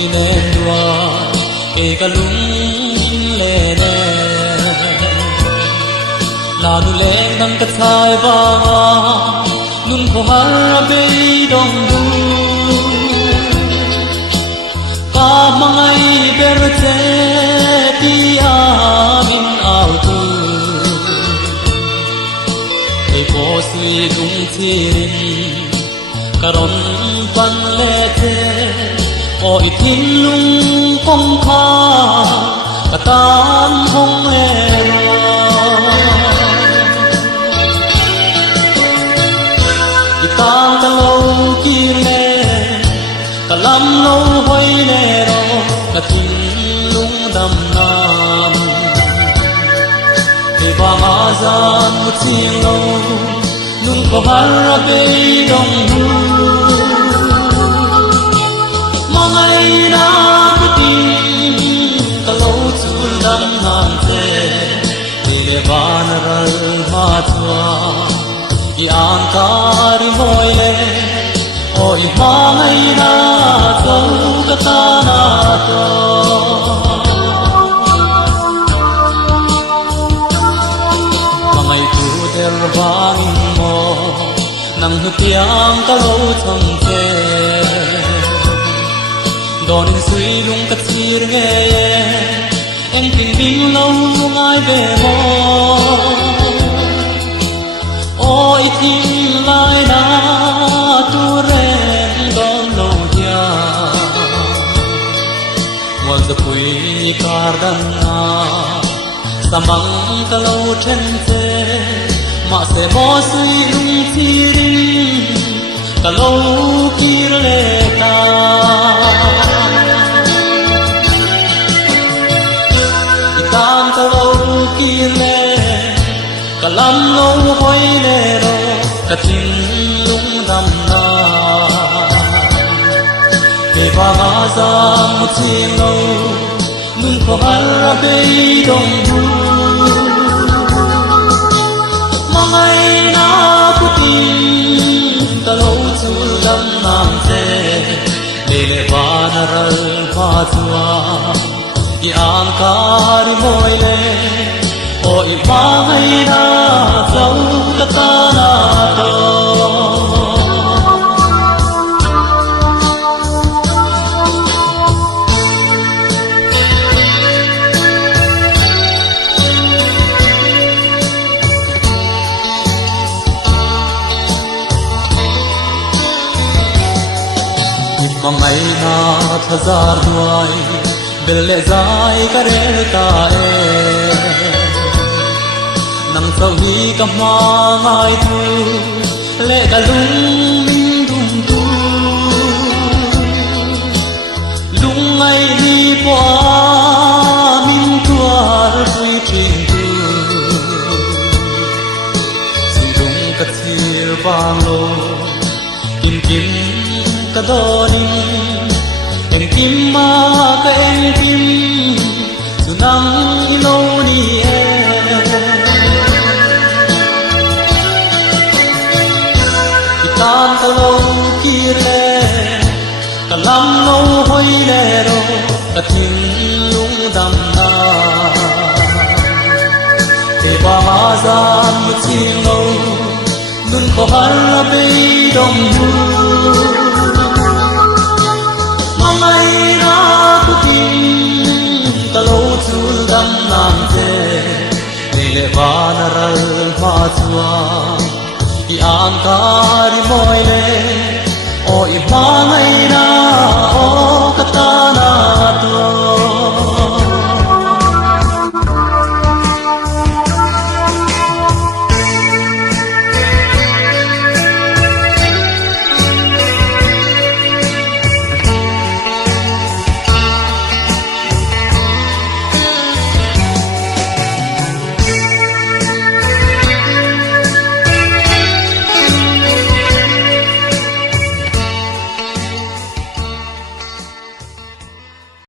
ni nen dua ke kalung le ne la nu le nang ka thai ba nun ko har be dong du ka mangai ber che ti a min au tu e ko si dung thi karon pan le te o ithin lung kong kha katan hong le itang ta lâu ki le kalam lo hoi le ro katin lung dam nam e ba ma zan mu ting lo nung ko har be dong du mangai na ku tin ka lo chu dam nam te te ba na ral ma chua i an kar moi le oi mangai na ko ka ta na to mangai tu der bang mo nang hu tiang ka lo chang che don suy lung ka chir nge em tình ding lâu ngai về mo ôi tin lai na tu ren don lo ya wal da pui kar dan na samang ka lo chen che ma se mo suy lung chi ring ka lo kir le ta itam ka lo kir le kalam lo hoi le ro ka tin lung dam na e ba ma za mu chi lo nun ko har be dong du mangai na ku tin ka lo chu dam nam te le le ba na ral pa chua i an kar moi le oi mangai na zau ka ta na to mangai na thazar duai bel le zai ka re ta e nang sau hi ka ma ngai thu le ka lung min dum tu lung ngai hi po min tuar pui thin tu si lung ka thir bang lo kim kim ka doni em kim ma ka em kim sunang ilo ni e itan ka lo kir le kalam lo hoi le ro ka tin lung dam na te ba ma zan mu chi lo nun ko har be dong du mangai na ku tin ka lo chu dam nam te le le ba na ral ma chua i an kar moi le oi mangai na